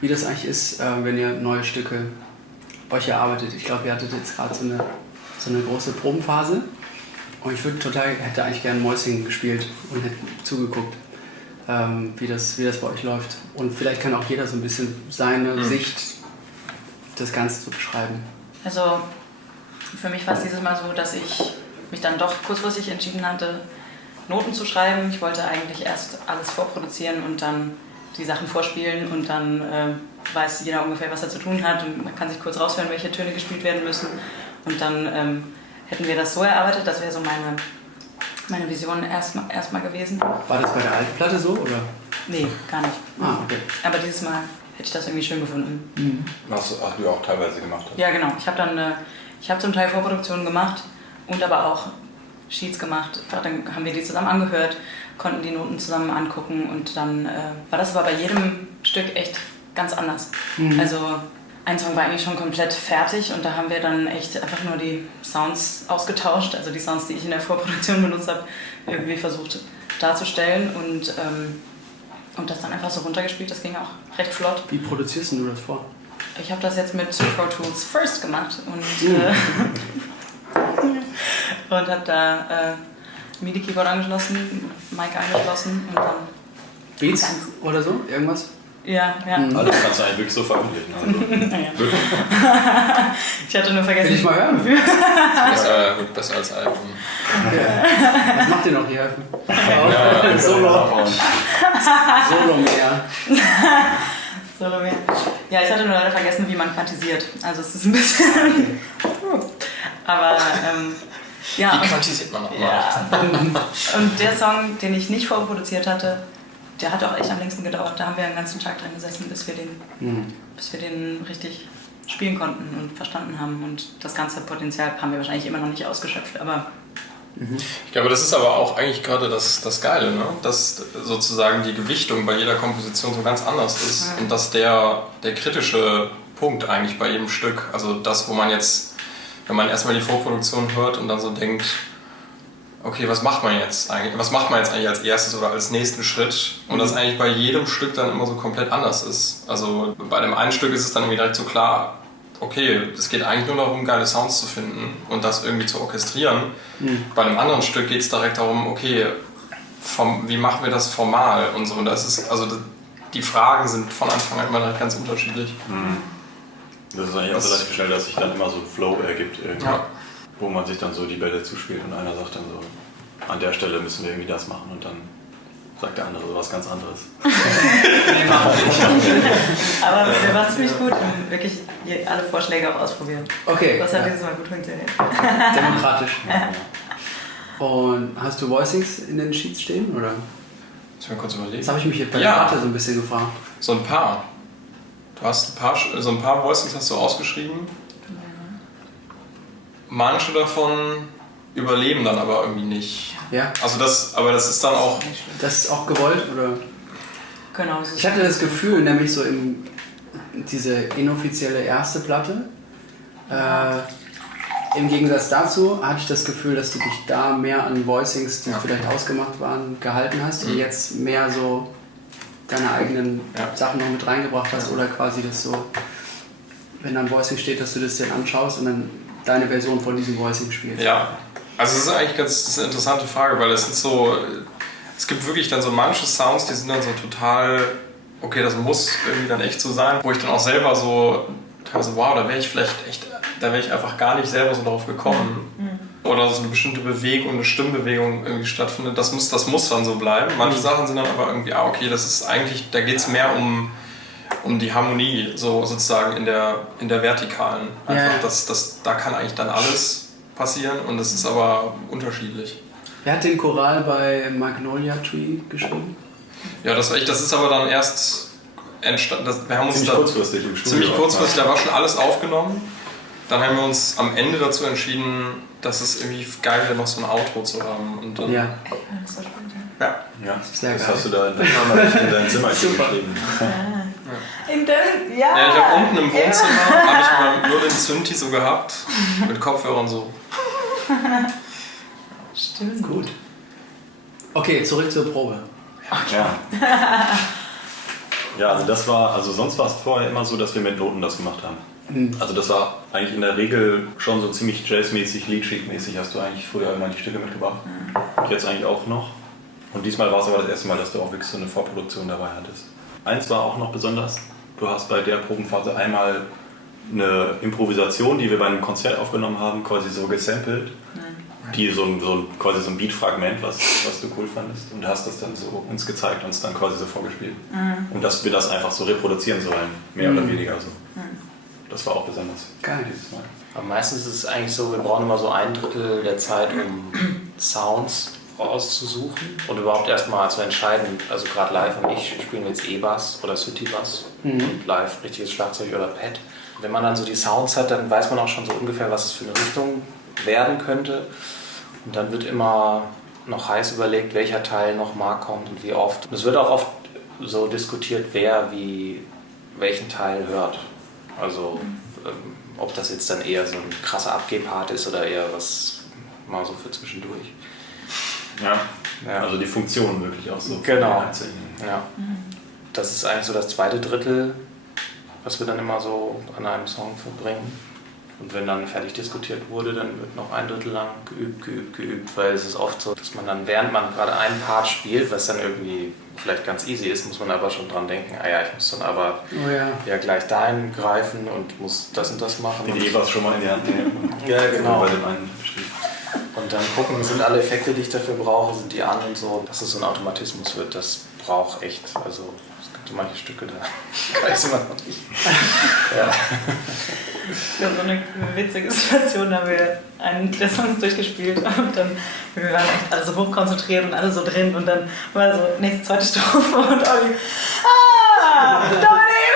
Wie das eigentlich ist, wenn ihr neue Stücke euch erarbeitet. Ich glaube, ihr hattet jetzt gerade so eine große Probenphase und ich hätte eigentlich gerne Moising gespielt und hätte zugeguckt, wie das bei euch läuft. Und vielleicht kann auch jeder so ein bisschen seine Sicht das Ganze zu beschreiben. Also für mich war es dieses Mal so, dass ich mich dann doch kurzfristig entschieden hatte, Noten zu schreiben. Ich wollte eigentlich erst alles vorproduzieren und dann die Sachen vorspielen und dann weiß jeder ungefähr, was er zu tun hat und man kann sich kurz raushören, welche Töne gespielt werden müssen und dann hätten wir das so erarbeitet, das wäre so meine Vision erstmal gewesen. War das bei der alten Platte so, oder? Nee, gar nicht. Okay. Aber dieses Mal hätte ich das irgendwie schön gefunden. Mhm. Hast du auch teilweise gemacht? Hast. Ja, genau. Ich habe zum Teil Vorproduktionen gemacht und aber auch Sheets gemacht. Dann haben wir die zusammen angehört, konnten die Noten zusammen angucken und dann war das aber bei jedem Stück echt ganz anders. Mhm. Also ein Song war eigentlich schon komplett fertig und da haben wir dann echt einfach nur die Sounds ausgetauscht, also die Sounds, die ich in der Vorproduktion benutzt habe, irgendwie versucht darzustellen und das dann einfach so runtergespielt. Das ging auch recht flott. Wie produzierst du das vor? Ich habe das jetzt mit Pro Tools First gemacht und und habe da MIDI-Keyboard angeschlossen, Mic angeschlossen und dann... Beats oder so? Irgendwas? Ja. Alles kannst du eigentlich wirklich so veröffentlichen. Also. Ja. Ich hatte nur vergessen... Will ich mal hören? Wird besser als Album. Okay. Was macht ihr noch hier? Ja, Solo mehr. Solo mehr. Ja, ich hatte nur leider vergessen, wie man quantisiert. Also es ist ein bisschen... Aber... ja, wie quantisiert man nochmal? Ja. Und der Song, den ich nicht vorproduziert hatte, der hat auch echt am längsten gedauert. Da haben wir einen ganzen Tag dran gesessen, bis wir den richtig spielen konnten und verstanden haben. Und das ganze Potenzial haben wir wahrscheinlich immer noch nicht ausgeschöpft. Aber ich glaube, das ist aber auch eigentlich gerade das Geile, ne? Dass sozusagen die Gewichtung bei jeder Komposition so ganz anders ist. Und dass der kritische Punkt eigentlich bei jedem Stück, also das, wo man jetzt, wenn man erstmal die Vorproduktion hört und dann so denkt, okay, was macht man jetzt eigentlich als erstes oder als nächsten Schritt? Und das eigentlich bei jedem Stück dann immer so komplett anders ist. Also bei dem einen Stück ist es dann irgendwie direkt so klar, okay, es geht eigentlich nur darum, geile Sounds zu finden und das irgendwie zu orchestrieren. Bei einem anderen Stück geht es direkt darum, okay, wie machen wir das formal und so. Und das ist, also die Fragen sind von Anfang an immer direkt ganz unterschiedlich. Das ist eigentlich auch relativ schnell, dass sich dann immer so ein Flow ergibt, wo man sich dann so die Bälle zuspielt und einer sagt dann so, an der Stelle müssen wir irgendwie das machen und dann sagt der andere so was ganz anderes. Nee, machen wir nicht. Aber wir waren ziemlich gut und wirklich alle Vorschläge auch ausprobieren. Okay. Das hat dieses Mal gut funktioniert. Demokratisch. Und hast du Voicings in den Sheets stehen, oder? Muss ich mal kurz überlegen. Das habe ich mich jetzt bei der Karte so ein bisschen gefragt. So ein paar. Du hast ein paar Voicings hast du ausgeschrieben. Manche davon überleben dann aber irgendwie nicht. Ja. Also aber das ist dann auch... Das ist auch gewollt, oder? Genau. Ich hatte das Gefühl, nämlich so diese inoffizielle erste Platte, im Gegensatz dazu hatte ich das Gefühl, dass du dich da mehr an Voicings, die vielleicht ausgemacht waren, gehalten hast und jetzt mehr so deine eigenen Sachen noch mit reingebracht hast oder quasi das so, wenn da ein Voicing steht, dass du das dann anschaust und dann deine Version von diesem Voicing spielst. Ja, also das ist eigentlich das ist eine interessante Frage, weil es gibt wirklich dann so manche Sounds, die sind dann so total, okay, das muss irgendwie dann echt so sein, wo ich dann auch selber so teilweise, wow, da wäre ich einfach gar nicht selber so drauf gekommen. Oder so eine bestimmte Bewegung, eine Stimmbewegung irgendwie stattfindet, das muss dann so bleiben. Manche Sachen sind dann aber irgendwie, okay, das ist eigentlich, da geht es mehr um die Harmonie, so sozusagen in der Vertikalen. Einfach, da kann eigentlich dann alles passieren und das ist aber unterschiedlich. Wer hat den Choral bei Magnolia Tree geschrieben? Ja, das ist aber dann erst entstanden. Wir haben uns kurzfristig im Studio. Ziemlich kurzfristig, da war schon alles aufgenommen. Dann haben wir uns am Ende dazu entschieden, dass es irgendwie geil wäre, noch so ein Outro zu haben. Und dann, Ja. Sehr geil. Das hast du da in dein Zimmer geschrieben. Ja, ich habe unten im Wohnzimmer habe ich mal nur den Synthi so gehabt, mit Kopfhörern so. Stimmt. Gut. Okay, zurück zur Probe. Ja. Ja, also sonst war es vorher immer so, dass wir mit Noten das gemacht haben. Also das war eigentlich in der Regel schon so ziemlich jazzmäßig, Leadsheet-mäßig hast du eigentlich früher immer die Stücke mitgebracht. Jetzt eigentlich auch noch. Und diesmal war es aber das erste Mal, dass du auch wirklich so eine Vorproduktion dabei hattest. Eins war auch noch besonders, du hast bei der Probenphase einmal eine Improvisation, die wir bei einem Konzert aufgenommen haben, quasi so gesampelt. Die quasi so ein Beat-Fragment, was du cool fandest, und hast das dann so uns gezeigt, uns dann quasi so vorgespielt. Und dass wir das einfach so reproduzieren sollen, mehr oder weniger so. Das war auch besonders Geil. dieses Mal. Aber meistens ist es eigentlich so, wir brauchen immer so 1/3 der Zeit, um Sounds rauszusuchen und überhaupt erstmal zu entscheiden, also gerade live und ich spielen jetzt E-Bass oder City-Bass und live richtiges Schlagzeug oder Pad. Wenn man dann so die Sounds hat, dann weiß man auch schon so ungefähr, was es für eine Richtung werden könnte. Und dann wird immer noch heiß überlegt, welcher Teil nochmal kommt und wie oft. Und es wird auch oft so diskutiert, wer welchen Teil hört. Also ob das jetzt dann eher so ein krasser Abgehpart ist oder eher was mal so für zwischendurch. Ja. Also die Funktion wirklich auch so. Genau. Ja. Das ist eigentlich so das zweite Drittel, was wir dann immer so an einem Song verbringen. Und wenn dann fertig diskutiert wurde, dann wird noch 1/3 lang geübt, weil es ist oft so, dass man dann, während man gerade einen Part spielt, was dann irgendwie vielleicht ganz easy ist, muss man aber schon dran denken, ich muss dann aber gleich dahin greifen und muss das und das machen. Die E-Bass schon mal in die Hand nehmen. Ja, genau. Bei dem einen Stück. Und dann gucken, sind alle Effekte, die ich dafür brauche, sind die an und so, dass es so ein Automatismus wird, das braucht echt, also es gibt so manche Stücke, da kann ich es immer noch nicht. Ja. Ich habe so eine witzige Situation, da haben wir einen der Songs durchgespielt und dann wir waren echt alle so hochkonzentriert und alle so drin und dann war so nächste zweite Strophe und Olli, Dominik!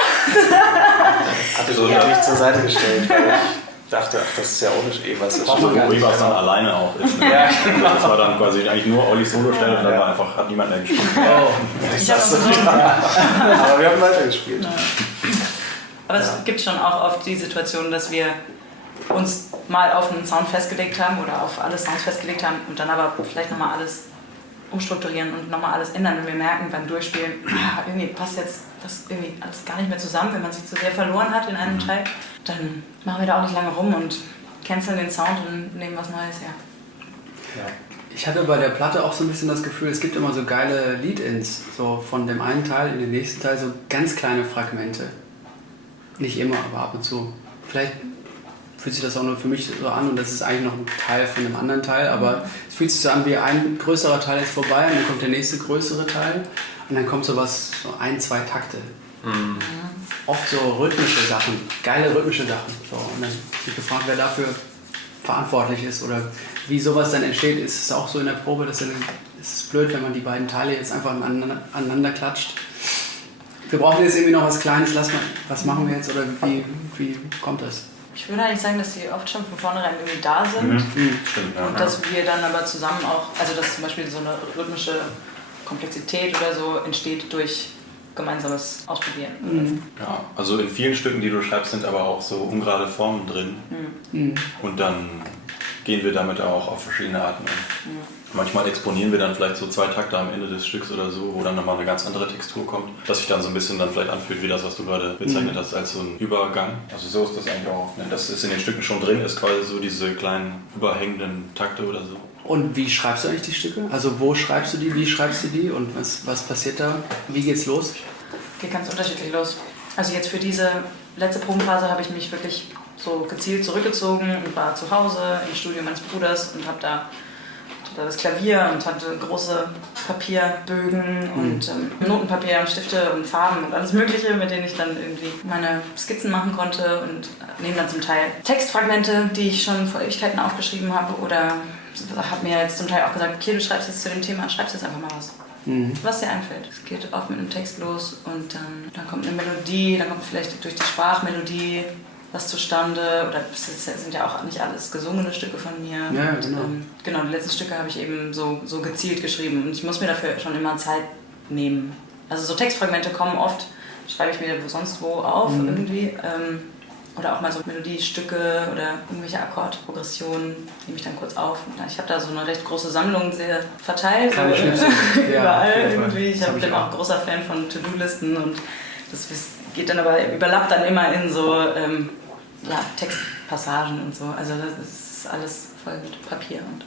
Hatte so mich zur Seite gestellt, weil ich dachte, das ist ja ohne E-Bass. Das So, wo E-Bass dann alleine auch ist. Ne? Ja, genau. Das war dann quasi eigentlich nur Ollis Solo-Stelle und dann war einfach, hat niemand mehr gespielt. Ich habe so Aber wir haben weitergespielt. Aber es gibt schon auch oft die Situation, dass wir uns mal auf einen Sound festgelegt haben oder auf alle Sounds festgelegt haben und dann aber vielleicht nochmal alles umstrukturieren und nochmal alles ändern. Wenn wir merken beim Durchspielen, irgendwie passt jetzt das irgendwie alles gar nicht mehr zusammen, wenn man sich zu sehr verloren hat in einem Teil, dann machen wir da auch nicht lange rum und canceln den Sound und nehmen was Neues her. Ja. Ich hatte bei der Platte auch so ein bisschen das Gefühl, es gibt immer so geile Lead-Ins, so von dem einen Teil in den nächsten Teil, so ganz kleine Fragmente. Nicht immer, aber ab und zu. Vielleicht fühlt sich das auch nur für mich so an und das ist eigentlich noch ein Teil von einem anderen Teil, aber es fühlt sich so an, wie ein größerer Teil ist vorbei und dann kommt der nächste größere Teil und dann kommt sowas, so 1, 2 Takte. Oft so rhythmische Sachen, geile rhythmische Sachen. So. Und dann sich gefragt, wer dafür verantwortlich ist oder wie sowas dann entsteht, ist es auch so in der Probe, dass es ist blöd, wenn man die beiden Teile jetzt einfach aneinander klatscht. Wir brauchen jetzt irgendwie noch was Kleines, was machen wir jetzt oder wie kommt das? Ich würde eigentlich sagen, dass die oft schon von vornherein irgendwie da sind Stimmt, ja. und dass wir dann aber zusammen auch, also dass zum Beispiel so eine rhythmische Komplexität oder so entsteht durch gemeinsames Ausprobieren. Ja, also in vielen Stücken, die du schreibst, sind aber auch so ungerade Formen drin. Und dann gehen wir damit auch auf verschiedene Arten um. Manchmal exponieren wir dann vielleicht so 2 Takte am Ende des Stücks oder so, wo dann nochmal eine ganz andere Textur kommt, dass sich dann so ein bisschen dann vielleicht anfühlt wie das, was du gerade bezeichnet hast, als so ein Übergang. Also so ist das eigentlich auch. Ne? Dass es in den Stücken schon drin ist, quasi so diese kleinen überhängenden Takte oder so. Und wie schreibst du eigentlich die Stücke? Also wo schreibst du die, wie schreibst du die und was passiert da? Wie geht's los? Geht ganz unterschiedlich los. Also jetzt für diese letzte Probenphase habe ich mich wirklich so gezielt zurückgezogen und war zu Hause im Studio meines Bruders und habe da das Klavier und hatte große Papierbögen und Notenpapier und Stifte und Farben und alles Mögliche, mit denen ich dann irgendwie meine Skizzen machen konnte und nehme dann zum Teil Textfragmente, die ich schon vor Ewigkeiten aufgeschrieben habe oder habe mir jetzt zum Teil auch gesagt, okay, du schreibst jetzt zu dem Thema, schreibst jetzt einfach mal was. Was dir einfällt. Es geht oft mit einem Text los und dann kommt eine Melodie, dann kommt vielleicht durch die Sprachmelodie was zustande, oder das sind ja auch nicht alles gesungene Stücke von mir. Ja, und, genau. Genau, die letzten Stücke habe ich eben so gezielt geschrieben und ich muss mir dafür schon immer Zeit nehmen. Also so Textfragmente kommen oft, schreibe ich mir sonst wo auf irgendwie. Oder auch mal so Melodiestücke oder irgendwelche Akkordprogressionen nehme ich dann kurz auf. Und ich habe da so eine recht große Sammlung sehr verteilt. Kleine Schnipsel. Überall Ja, irgendwie. Ich das bin auch großer Fan von To-Do-Listen und das geht dann aber, überlappt dann immer in so Textpassagen und so. Also das ist alles voll mit Papier und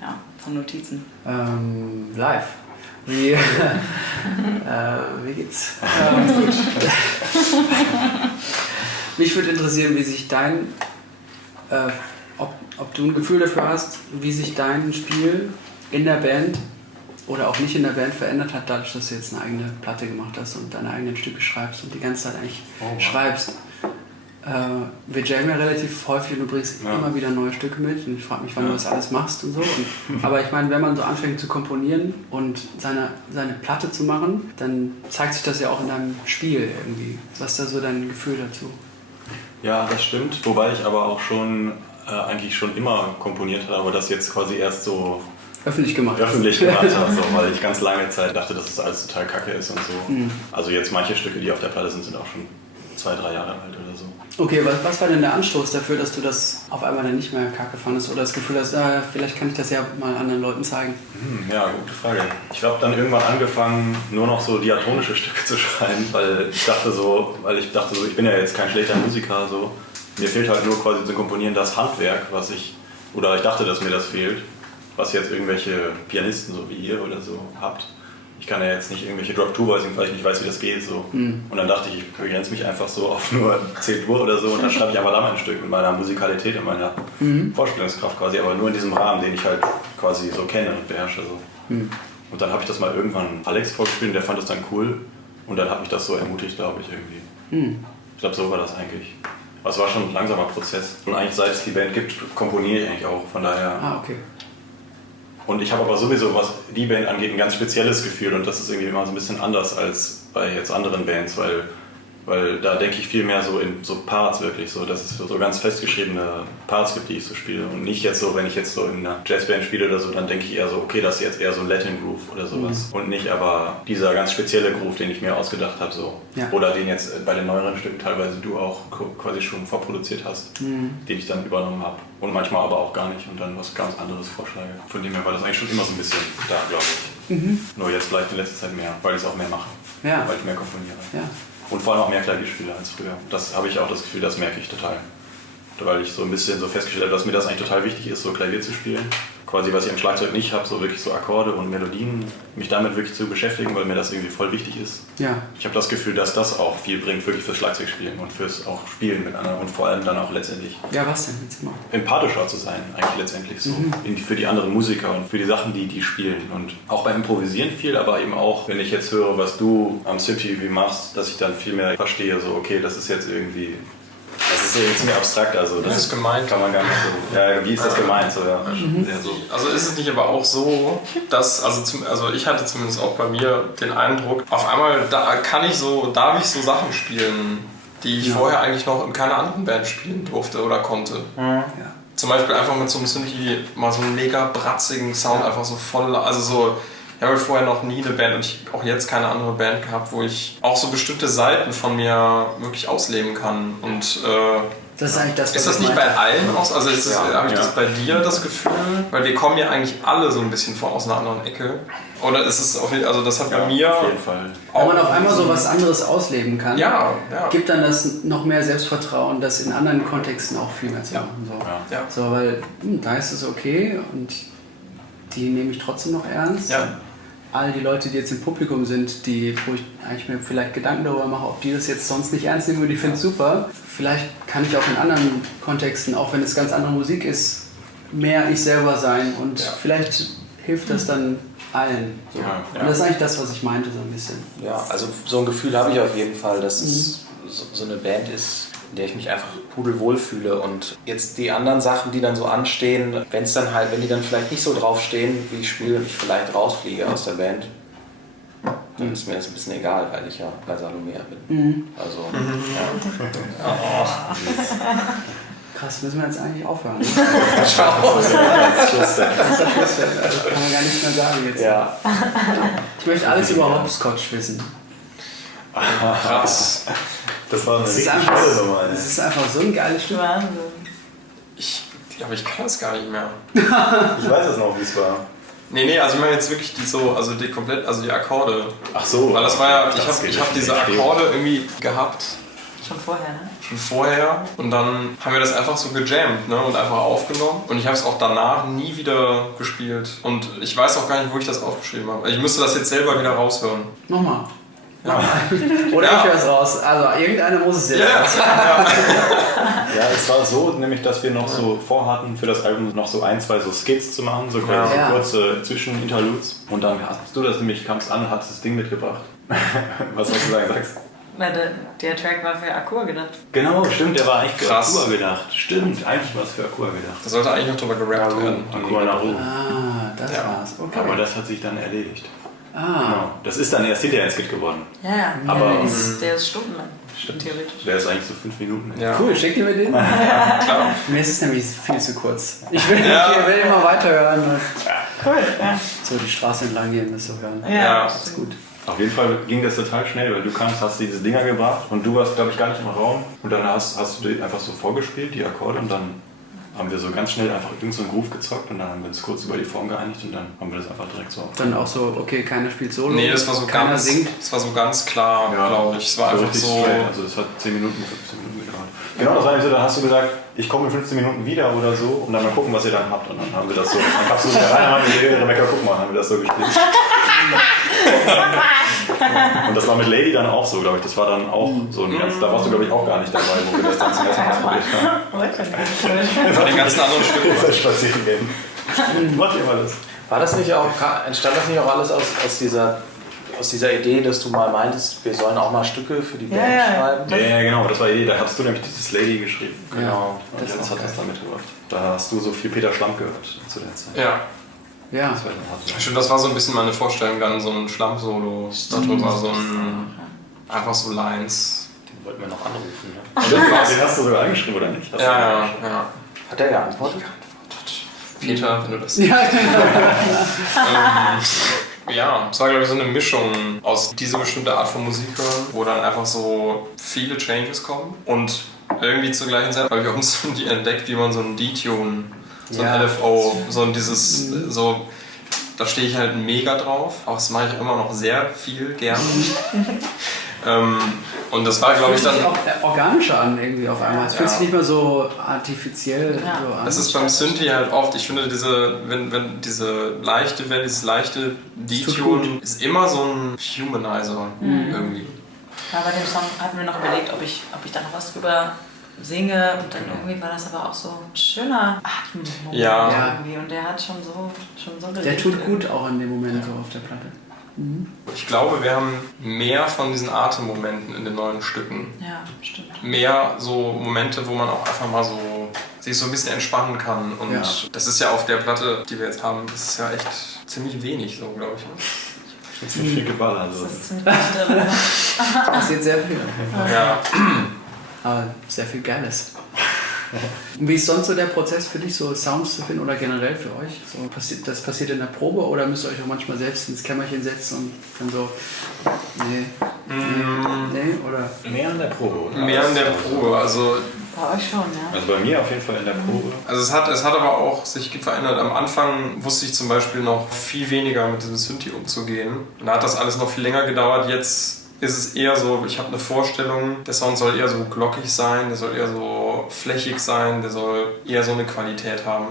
ja, von Notizen. Live. Wie geht's? Gut. Mich würde interessieren, wie sich ob du ein Gefühl dafür hast, wie sich dein Spiel in der Band oder auch nicht in der Band verändert hat, dadurch, dass du jetzt eine eigene Platte gemacht hast und deine eigenen Stücke schreibst und die ganze Zeit eigentlich schreibst. Wir jammen ja relativ häufig und du bringst immer wieder neue Stücke mit und ich frage mich, wann du das alles machst und so. Aber ich meine, wenn man so anfängt zu komponieren und seine Platte zu machen, dann zeigt sich das ja auch in deinem Spiel irgendwie. Was ist da so dein Gefühl dazu? Ja, das stimmt. Wobei ich aber auch schon eigentlich schon immer komponiert habe, aber das jetzt quasi erst so öffentlich gemacht habe, so, weil ich ganz lange Zeit dachte, dass das alles total kacke ist und so. Also jetzt manche Stücke, die auf der Platte sind auch schon 2-3 Jahre alt oder so. Okay, was war denn der Anstoß dafür, dass du das auf einmal dann nicht mehr kacke fandest oder das Gefühl hast, vielleicht kann ich das ja mal anderen Leuten zeigen? Ja, gute Frage. Ich habe dann irgendwann angefangen, nur noch so diatonische Stücke zu schreiben, weil ich dachte so, ich bin ja jetzt kein schlechter Musiker, so. Mir fehlt halt nur quasi zu komponieren das Handwerk, ich dachte, dass mir das fehlt, was jetzt irgendwelche Pianisten so wie ihr oder so habt. Ich kann ja jetzt nicht irgendwelche Drop-2-Voicing, weil ich nicht weiß, wie das geht. So. Und dann dachte ich begrenze mich einfach so auf nur C-Dur oder so und dann schreibe ich einfach da mein Stück mit meiner Musikalität und meiner Vorstellungskraft quasi, aber nur in diesem Rahmen, den ich halt quasi so kenne und beherrsche. So. Und dann habe ich das mal irgendwann Alex vorgespielt und der fand das dann cool und dann hat mich das so ermutigt, glaube ich, irgendwie. Ich glaube, so war das eigentlich. Aber es war schon ein langsamer Prozess. Und eigentlich seit es die Band gibt, komponiere ich eigentlich auch, von daher... Okay. Und ich habe aber sowieso, was die Band angeht, ein ganz spezielles Gefühl und das ist irgendwie immer so ein bisschen anders als bei jetzt anderen Bands, weil da denke ich viel mehr so in so Parts wirklich, so dass es so ganz festgeschriebene Parts gibt, die ich so spiele und nicht jetzt so, wenn ich jetzt so in einer Jazzband spiele oder so, dann denke ich eher so, okay, das ist jetzt eher so ein Latin Groove oder sowas und nicht aber dieser ganz spezielle Groove, den ich mir ausgedacht habe, so. Ja. Oder den jetzt bei den neueren Stücken teilweise du auch quasi schon vorproduziert hast, den ich dann übernommen habe und manchmal aber auch gar nicht und dann was ganz anderes vorschlage. Von dem her war das eigentlich schon immer so ein bisschen da, glaube ich. Nur jetzt vielleicht in letzter Zeit mehr, weil ich es auch mehr mache, weil ich mehr komponiere. Ja. Und vor allem auch mehr Klavier spiele als früher. Das habe ich auch das Gefühl, das merke ich total. Weil ich so ein bisschen so festgestellt habe, dass mir das eigentlich total wichtig ist, so Klavier zu spielen. Quasi, was ich am Schlagzeug nicht habe, so wirklich so Akkorde und Melodien, mich damit wirklich zu beschäftigen, weil mir das irgendwie voll wichtig ist. Ja. Ich habe das Gefühl, dass das auch viel bringt, wirklich fürs Schlagzeugspielen und fürs auch Spielen mit anderen und vor allem dann auch letztendlich. Ja, was denn jetzt mal? Empathischer zu sein, eigentlich letztendlich so. Für die anderen Musiker und für die Sachen, die spielen. Und auch beim Improvisieren viel, aber eben auch, wenn ich jetzt höre, was du am Synthie machst, dass ich dann viel mehr verstehe, so okay, das ist jetzt irgendwie. Das ist ja ziemlich abstrakt, also das ist gemeint. Kann man gar nicht so. Ja, wie ist das gemeint? So, ja. Also ist es nicht aber auch so, dass, also ich hatte zumindest auch bei mir den Eindruck, auf einmal darf ich so Sachen spielen, die ich vorher eigentlich noch in keiner anderen Band spielen durfte oder konnte. Ja. Zum Beispiel einfach mit so einem Synthie mal so einen mega bratzigen Sound, einfach so voll, also so. Ich habe vorher noch nie eine Band und ich auch jetzt keine andere Band gehabt, wo ich auch so bestimmte Seiten von mir wirklich ausleben kann. Und das ist eigentlich das, ist das nicht bei allen aus? Also habe ich das bei dir das Gefühl? Weil wir kommen ja eigentlich alle so ein bisschen aus einer anderen Ecke. Oder ist es auch, also das hat bei mir auf jeden Fall. Wenn man auf einmal so was anderes ausleben kann, gibt dann das noch mehr Selbstvertrauen, das in anderen Kontexten auch viel mehr zu machen. So. Ja. So, weil da ist es okay und die nehme ich trotzdem noch ernst. Ja. All die Leute, die jetzt im Publikum sind, wo ich eigentlich mir vielleicht Gedanken darüber mache, ob die das jetzt sonst nicht ernst nehmen würden, die finden es super. Vielleicht kann ich auch in anderen Kontexten, auch wenn es ganz andere Musik ist, mehr ich selber sein und vielleicht hilft das dann allen. So. Ja. Und das ist eigentlich das, was ich meinte, so ein bisschen. Ja, also so ein Gefühl habe ich auf jeden Fall, dass es so eine Band ist, in der ich mich einfach pudelwohl fühle und jetzt die anderen Sachen, die dann so anstehen, wenn die dann vielleicht nicht so draufstehen, wie ich spiele und ich vielleicht rausfliege aus der Band, dann ist mir das ein bisschen egal, weil ich ja bei Salomea bin. Also, Krass, müssen wir jetzt eigentlich aufhören. Ciao. Das ist der Schluss. Das kann man gar nicht mehr sagen jetzt. Ja. Ich möchte alles über Hopscotch wissen. Krass. Das war eine Das ist richtig einfach, schnelle Nummer. das ist einfach so ein geiles Stück. Wahnsinn. Ich glaube, ich kann das gar nicht mehr. Ich weiß es noch, wie es war. Nee, also ich meine jetzt wirklich die Akkorde. Ach so. Weil das war ja, Das geht ich habe nicht. diese Akkorde irgendwie gehabt, Schon vorher, ne? schon vorher. Und dann haben wir das einfach so gejammt, ne? Und einfach aufgenommen. Und ich habe es auch danach nie wieder gespielt. Und ich weiß auch gar nicht, wo ich das aufgeschrieben habe. Ich müsste das jetzt selber wieder raushören. Nochmal. Ja. Oder Ja. ich höre es raus. Also irgendeiner muss es jetzt raus. Ja, es war so, nämlich, dass wir noch so vorhatten, für das Album noch so ein, zwei so Skits zu machen, so quasi Ja. so kurze Zwischeninterludes. Und dann hast du das nämlich, kamst an und hast das Ding mitgebracht. Was sollst du sagen, sagst? Weil der Track war für Akkur gedacht. Genau, stimmt, der war eigentlich für Krass. Akua gedacht. Stimmt, eigentlich war es für Akua gedacht. Da sollte eigentlich noch drüber gerappt werden. Akua Naru. Ah, das Ja. war's. Okay. Aber das hat sich dann erledigt. Ah, Genau. Das ist dann erst hinterher ein Skit geworden. Ja. Aber- Der ist stundenlang. Theoretisch. Der ist eigentlich so 5 Minuten. Ja. cool, schickt ihr mir den? Klar. Mir ist es nämlich viel zu kurz. Ich will, Ja. ich will immer weiterhören. Und Cool, ja. so die Straße entlang gehen, das so hören. Ja. Das ist gut. Auf jeden Fall ging das total schnell, weil du kamst, hast diese Dinger gebracht und du warst, glaube ich, gar nicht im Raum. Und dann hast du die einfach so vorgespielt, die Akkorde, und dann haben wir so ganz schnell einfach irgend so einen Groove gezockt und dann haben wir uns kurz über die Form geeinigt und dann haben wir das einfach direkt so Dann auch so, okay, keiner spielt Solo. Nee, das war so keiner ganz, singt. das war so ganz klar, glaube ich. Es war einfach richtig so. straight. Also das hat 10 Minuten, 15 Minuten gedauert. Genau, das war nicht so, dann hast du gesagt, ich komme in 15 Minuten wieder oder so und dann mal gucken, was ihr dann habt. Und dann haben wir das so, dann kamst du wieder rein und haben wir Rebecca, guck mal, haben wir das so gespielt. Und das war mit Lady dann auch so, glaube ich. Das war dann auch so ein ganz, da warst du, glaube ich, auch gar nicht dabei, wo wir das dann zum ersten Mal ausprobiert haben. Von den ganzen anderen Stücken. Spazieren gehen. Macht ihr mal das. War das nicht auch, entstand das nicht auch alles aus dieser Idee, dass du mal meintest, wir sollen auch mal Stücke für die Band ja. schreiben? Ja, genau, das war die Idee. Da hast du nämlich dieses Lady geschrieben. Genau. Und Das ist Jens auch hat das geil. dann mitgebracht. Da hast du so viel Peter Schlamp gehört zu der Zeit. Ja. Ja. Das war dann hart. Stimmt, das war so ein bisschen meine Vorstellung, dann so ein Schlamm-Solo darüber, so ein, einfach so Lines. Den wollten wir noch anrufen. Ne? Den hast du sogar angeschrieben, oder nicht? Hast du Ja. Hat er geantwortet? Peter, wenn du das. Ja, genau. Ja, es war, glaube ich, so eine Mischung aus dieser bestimmten Art von Musik hören, wo dann einfach so viele Changes kommen und irgendwie zur gleichen Zeit habe ich auch so die entdeckt, wie man so einen D-Tune, so Ja. ein LFO, so ein dieses, so, da stehe ich halt mega drauf, auch das mache ich immer noch sehr viel gerne. Und das war, glaube ich, Fühlt dann... sich auch organischer an irgendwie auf einmal. Es fühlt sich nicht mehr so artifiziell Ja. so an. Das ist beim Synthi halt oft, ich finde wenn diese leichte Welle, dieses leichte tut D-Tune ist immer so ein Humanizer irgendwie. Ja, bei dem Song hatten wir noch überlegt, ob ich da noch was drüber singe und dann irgendwie war das aber auch so ein schöner Atemmoment Ja. irgendwie und der hat schon so Der gelegt tut irgendwie. gut auch in dem Moment so auf der Platte. Ich glaube, wir haben mehr von diesen Atemmomenten in den neuen Stücken. Ja, stimmt. Mehr so Momente, wo man auch einfach mal so sich so ein bisschen entspannen kann. Und Ja. das ist ja auf der Platte, die wir jetzt haben, das ist ja echt ziemlich wenig so, glaube ich. Ne? Jetzt sind viel geballert. Also. Das ist ziemlich darüber. Es passiert sehr viel. Ja. Aber sehr viel Geiles. Und wie ist sonst so der Prozess für dich, so Sounds zu finden oder generell für euch? So, das passiert in der Probe oder müsst ihr euch auch manchmal selbst ins Kämmerchen setzen und dann so, nee, oder? Mehr in der Probe, oder? Mehr in der Probe. Also Bei euch schon, ja. Also bei mir auf jeden Fall in der Probe. Also es hat aber auch sich verändert. Am Anfang wusste ich zum Beispiel noch viel weniger mit diesem Synthi umzugehen. Und da hat das alles noch viel länger gedauert. Jetzt ist es eher so, ich habe eine Vorstellung, der Sound soll eher so glockig sein, der soll eher so flächig sein, der soll eher so eine Qualität haben.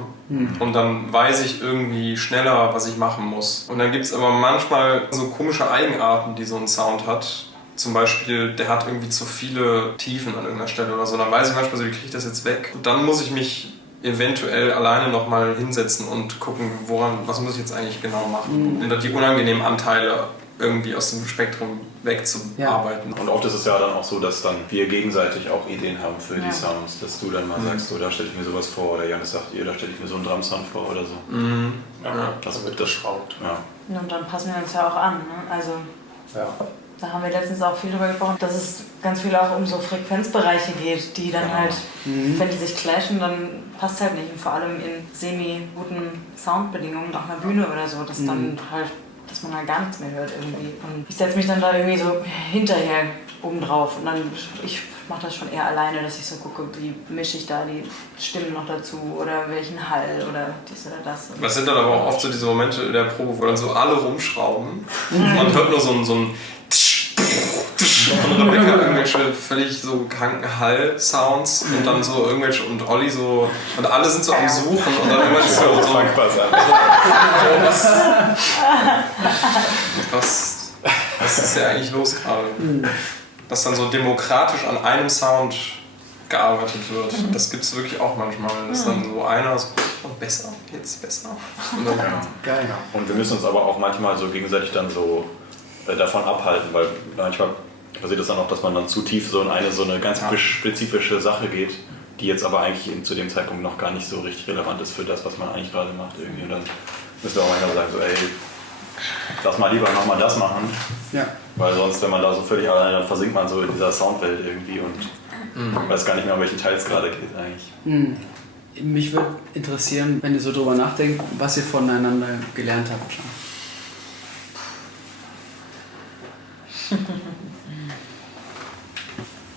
Und dann weiß ich irgendwie schneller, was ich machen muss. Und dann gibt es aber manchmal so komische Eigenarten, die so ein Sound hat. Zum Beispiel, der hat irgendwie zu viele Tiefen an irgendeiner Stelle oder so. Dann weiß ich manchmal so, wie kriege ich das jetzt weg? Und dann muss ich mich eventuell alleine nochmal hinsetzen und gucken, was muss ich jetzt eigentlich genau machen. Und die unangenehmen Anteile irgendwie aus dem Spektrum wegzuarbeiten. Und oft ist es ja dann auch so, dass dann wir gegenseitig auch Ideen haben für die Sounds. Dass du dann mal sagst, so, da stelle ich mir sowas vor. Oder Janis sagt, da stelle ich mir so einen Drum-Sound vor oder so. Ja, das wird geschraubt. Ja. Und dann passen wir uns ja auch an. Ne? Also Ja. da haben wir letztens auch viel drüber gesprochen, dass es ganz viel auch um so Frequenzbereiche geht, die dann halt, wenn die sich clashen, dann passt halt nicht. Und vor allem in semi-guten Soundbedingungen auf einer Bühne oder so, dass dann halt, dass man halt gar nichts mehr hört irgendwie. Und ich setze mich dann da irgendwie so hinterher obendrauf. Und dann, ich mache das schon eher alleine, dass ich so gucke, wie mische ich da die Stimmen noch dazu oder welchen Hall oder dies oder das. Das sind dann aber auch oft so diese Momente in der Probe, wo dann so alle rumschrauben. Man hört nur so ein von Rebecca irgendwelche völlig so kranken Hall-Sounds und dann so irgendwelche und Olli so und alle sind so am Suchen und dann immer so was ist ja eigentlich los gerade? Dass dann so demokratisch an einem Sound gearbeitet wird. Das gibt es wirklich auch manchmal. Dass dann so einer so, besser, jetzt besser. Und dann, Geil. Und wir müssen uns aber auch manchmal so gegenseitig dann so davon abhalten, weil manchmal passiert es dann auch, dass man dann zu tief so in so eine ganz spezifische Sache geht, die jetzt aber eigentlich zu dem Zeitpunkt noch gar nicht so richtig relevant ist für das, was man eigentlich gerade macht irgendwie. Und dann müssen wir auch manchmal sagen so, ey, lass mal lieber nochmal das machen. Ja. Weil sonst, wenn man da so völlig alleine, dann versinkt man so in dieser Soundwelt irgendwie und weiß gar nicht mehr, um welchen Teil es gerade geht eigentlich. Mich würde interessieren, wenn ihr so drüber nachdenkt, was ihr voneinander gelernt habt schon.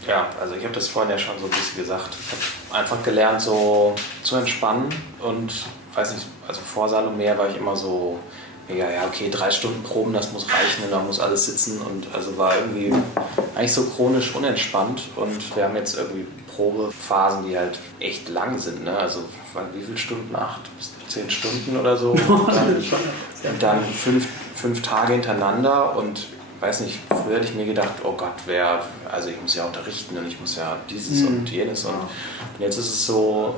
Ja, also ich habe das vorhin ja schon so ein bisschen gesagt. Ich habe einfach gelernt, so zu entspannen und weiß nicht, also vor Salome war ich immer so, ja, okay, 3 Stunden Proben, das muss reichen und da muss alles sitzen und also war irgendwie eigentlich so chronisch unentspannt und wir haben jetzt irgendwie Probephasen, die halt echt lang sind, ne? Also wie viele Stunden? 8 bis 10 Stunden oder so und dann 5 Tage hintereinander und weiß nicht, früher hätte ich mir gedacht, oh Gott, also ich muss ja unterrichten und ich muss ja dieses und jenes und jetzt ist es so,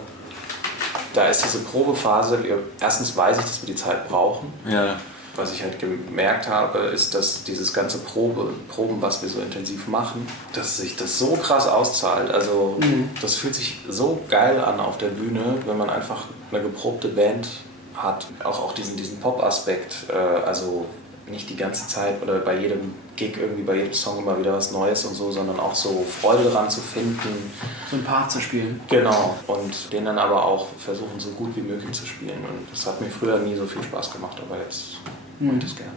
da ist diese Probephase, erstens weiß ich, dass wir die Zeit brauchen. Ja. Was ich halt gemerkt habe, ist, dass dieses ganze Proben, was wir so intensiv machen, dass sich das so krass auszahlt. Also das fühlt sich so geil an auf der Bühne, wenn man einfach eine geprobte Band hat. Auch diesen Pop-Aspekt, also nicht die ganze Zeit oder bei jedem Gig irgendwie, bei jedem Song immer wieder was Neues und so, sondern auch so Freude daran zu finden. So ein Part zu spielen. Genau, und den dann aber auch versuchen, so gut wie möglich zu spielen. Und das hat mir früher nie so viel Spaß gemacht, aber jetzt mache ich das gerne.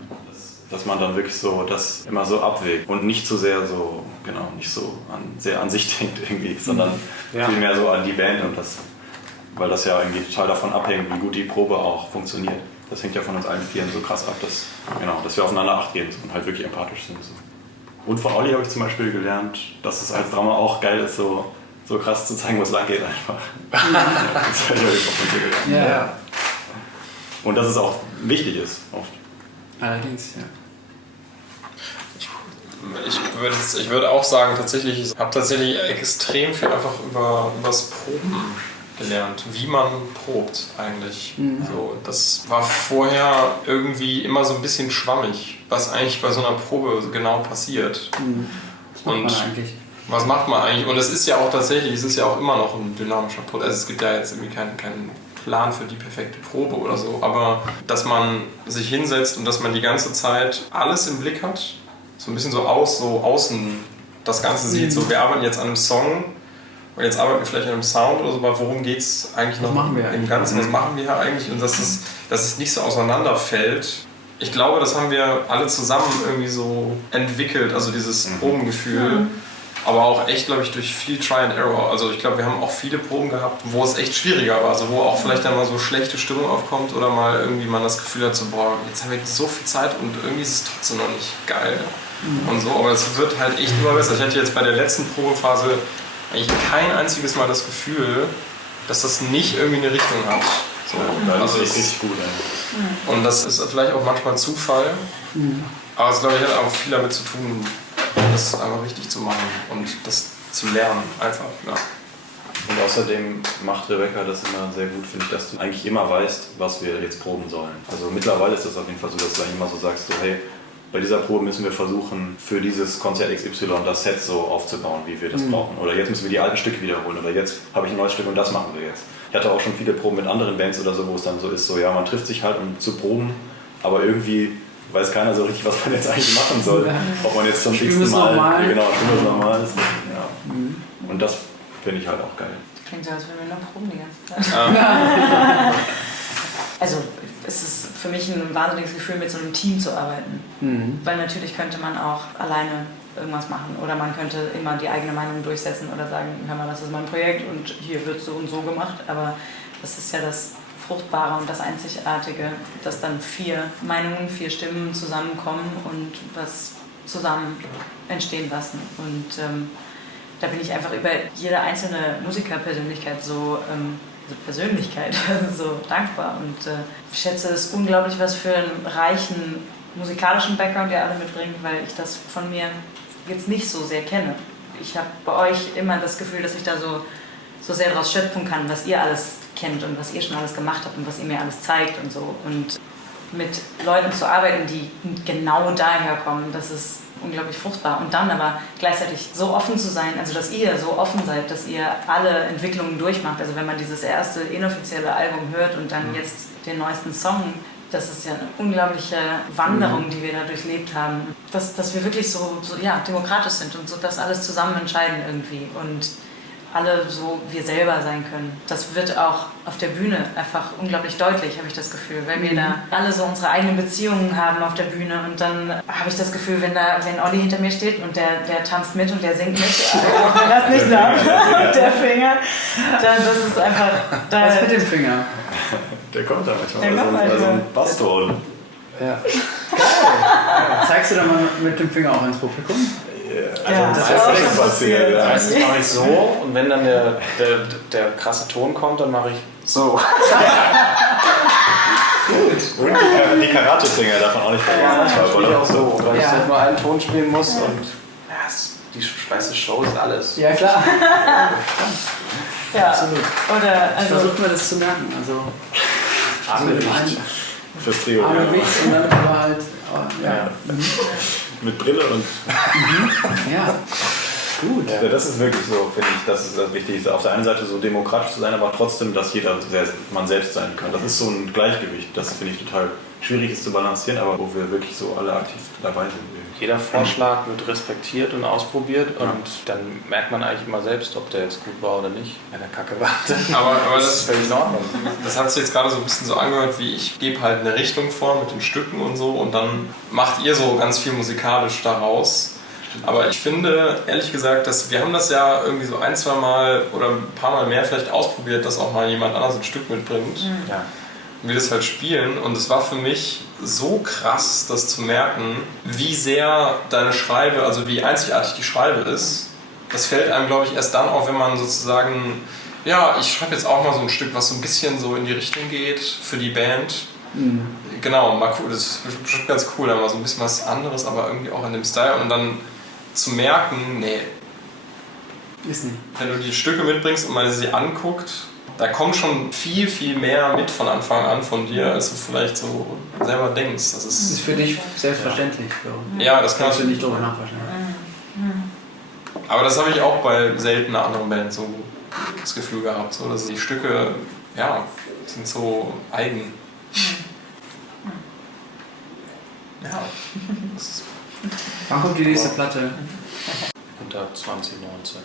Dass man dann wirklich so das immer so abwägt und nicht so sehr so, genau, nicht so sehr an sich denkt irgendwie, sondern viel mehr so an die Band und das, weil das ja irgendwie total davon abhängt, wie gut die Probe auch funktioniert. Das hängt ja von uns allen Vieren so krass ab, dass wir aufeinander Acht geben und halt wirklich empathisch sind. So. Und von Olli habe ich zum Beispiel gelernt, dass es als Drama auch geil ist, so krass zu zeigen, wo es lang geht einfach. Das habe ich auch von dir gelernt. Ja. Und dass es auch wichtig ist, oft. Allerdings, ja. Ich würde auch sagen, tatsächlich, ich habe tatsächlich extrem viel einfach über das Proben gelernt, wie man probt eigentlich. So, das war vorher irgendwie immer so ein bisschen schwammig, was eigentlich bei so einer Probe genau passiert. Was macht man eigentlich? Und es ist ja auch tatsächlich, es ist ja auch immer noch ein dynamischer Prozess. Also es gibt ja jetzt irgendwie keinen Plan für die perfekte Probe oder so, aber dass man sich hinsetzt und dass man die ganze Zeit alles im Blick hat, so ein bisschen so außen das Ganze sieht, so wir arbeiten jetzt an einem Song und jetzt arbeiten wir vielleicht an einem Sound oder so, aber worum geht es eigentlich noch im Ganzen? Was machen wir hier eigentlich? Und dass es nicht so auseinanderfällt. Ich glaube, das haben wir alle zusammen irgendwie so entwickelt, also dieses Probengefühl. Aber auch echt, glaube ich, durch viel Try and Error. Also ich glaube, wir haben auch viele Proben gehabt, wo es echt schwieriger war. Also wo auch vielleicht dann mal so schlechte Stimmung aufkommt oder mal irgendwie man das Gefühl hat, so boah, jetzt haben wir so viel Zeit und irgendwie ist es trotzdem noch nicht geil. Und so, aber es wird halt echt immer besser. Ich hatte jetzt bei der letzten Probephase eigentlich kein einziges Mal das Gefühl, dass das nicht irgendwie eine Richtung hat. So, das ist richtig gut. Ey. Und das ist vielleicht auch manchmal Zufall. Aber es, glaube ich, hat auch viel damit zu tun, das einfach richtig zu machen und das zu lernen einfach. Ja. Und außerdem macht Rebecca das immer sehr gut, finde ich, dass du eigentlich immer weißt, was wir jetzt proben sollen. Also mittlerweile ist das auf jeden Fall so, dass du eigentlich immer so sagst, so, hey, bei dieser Probe müssen wir versuchen, für dieses Konzert XY das Set so aufzubauen, wie wir das brauchen. Oder jetzt müssen wir die alten Stücke wiederholen. Oder jetzt habe ich ein neues Stück und das machen wir jetzt. Ich hatte auch schon viele Proben mit anderen Bands oder so, wo es dann so ist, so ja, man trifft sich halt, um zu proben, aber irgendwie weiß keiner so richtig, was man jetzt eigentlich machen soll. Ob man jetzt zum nächsten Mal... Genau, spielen wir es nochmal. Ja. Und das finde ich halt auch geil. Klingt so, als würden wir noch proben die ganze Zeit. Also es ist für mich ein wahnsinniges Gefühl, mit so einem Team zu arbeiten. Weil natürlich könnte man auch alleine irgendwas machen. Oder man könnte immer die eigene Meinung durchsetzen oder sagen, hör mal, das ist mein Projekt und hier wird so und so gemacht. Aber das ist ja das Fruchtbare und das Einzigartige, dass dann 4 Meinungen, 4 Stimmen zusammenkommen und was zusammen entstehen lassen. Und da bin ich einfach über jede einzelne Musikerpersönlichkeit so dankbar und schätze es unglaublich, was für einen reichen musikalischen Background ihr alle mitbringt, weil ich das von mir jetzt nicht so sehr kenne. Ich habe bei euch immer das Gefühl, dass ich da so sehr daraus schöpfen kann, was ihr alles kennt und was ihr schon alles gemacht habt und was ihr mir alles zeigt und so. Und mit Leuten zu arbeiten, die genau daher kommen, das ist unglaublich fruchtbar. Und dann aber gleichzeitig so offen zu sein, also dass ihr so offen seid, dass ihr alle Entwicklungen durchmacht. Also wenn man dieses erste inoffizielle Album hört und dann jetzt den neuesten Song, das ist ja eine unglaubliche Wanderung, die wir da durchlebt haben. Dass wir wirklich so demokratisch sind und so das alles zusammen entscheiden irgendwie. Und alle so wir selber sein können. Das wird auch auf der Bühne einfach unglaublich deutlich, habe ich das Gefühl, weil wir da alle so unsere eigenen Beziehungen haben auf der Bühne und dann habe ich das Gefühl, wenn Olli hinter mir steht und der tanzt mit und der singt mit, auch wenn das nicht darf, der Finger, dann das ist einfach... Was mit dem Finger? Der kommt da manchmal, so ein Basston. Ja. Geil. Zeigst du da mal mit dem Finger auch ins Publikum? Also das ist auch schon passiert. Ja. Meistens mache ich so und wenn dann der krasse Ton kommt, dann mache ich so. Gut. Und die Karate-Finger darf man auch nicht vergessen. Ja, ich spiele auch so, weil ich Ja. halt nur einen Ton spielen muss und die weiße Show ist alles. Ja, klar. Ja, Absolut. oder Ich versuche mir das zu merken. Also, Armgewicht fürs Trio. Armgewicht und dann aber halt... Ja. Mit Brille und... Ja, gut. Ja, das ist wirklich so, finde ich, das ist das Wichtigste. Auf der einen Seite so demokratisch zu sein, aber trotzdem, dass jeder man selbst sein kann. Das ist so ein Gleichgewicht, das finde ich total schwierig ist zu balancieren, aber wo wir wirklich so alle aktiv dabei sind. Jeder Vorschlag wird respektiert und ausprobiert und dann merkt man eigentlich immer selbst, ob der jetzt gut war oder nicht. Wenn er kacke war, Aber das ist völlig in Ordnung. das hat sich jetzt gerade so ein bisschen so angehört, wie ich gebe halt eine Richtung vor mit den Stücken und so und dann macht ihr so ganz viel musikalisch daraus. Aber ich finde, ehrlich gesagt, dass wir haben das ja irgendwie so 1-2 Mal oder ein paar Mal mehr vielleicht ausprobiert, dass auch mal jemand anderes ein Stück mitbringt. Ja. Und wir das halt spielen und es war für mich so krass, das zu merken, wie sehr deine Schreibe, also wie einzigartig die Schreibe ist. Das fällt einem, glaube ich, erst dann auf, wenn man sozusagen, ja, ich schreibe jetzt auch mal so ein Stück, was so ein bisschen so in die Richtung geht für die Band. Genau, mal cool, das ist bestimmt ganz cool, dann mal so ein bisschen was anderes, aber irgendwie auch in dem Style und dann zu merken, nee, Ist nicht. wenn du die Stücke mitbringst und man sie anguckt, da kommt schon viel, viel mehr mit von Anfang an von dir, als du vielleicht so selber denkst. Das Das ist, ist für dich selbstverständlich. So. ja, das Kannst du kann nicht drüber nachforschen. aber das habe ich auch bei seltener anderen Bands so das Gefühl gehabt, so, dass die Stücke, ja, sind so eigen. Ja, das ist Wann kommt die nächste Platte? Unter 2019.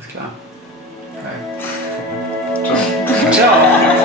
Ist klar. Geil. Ciao.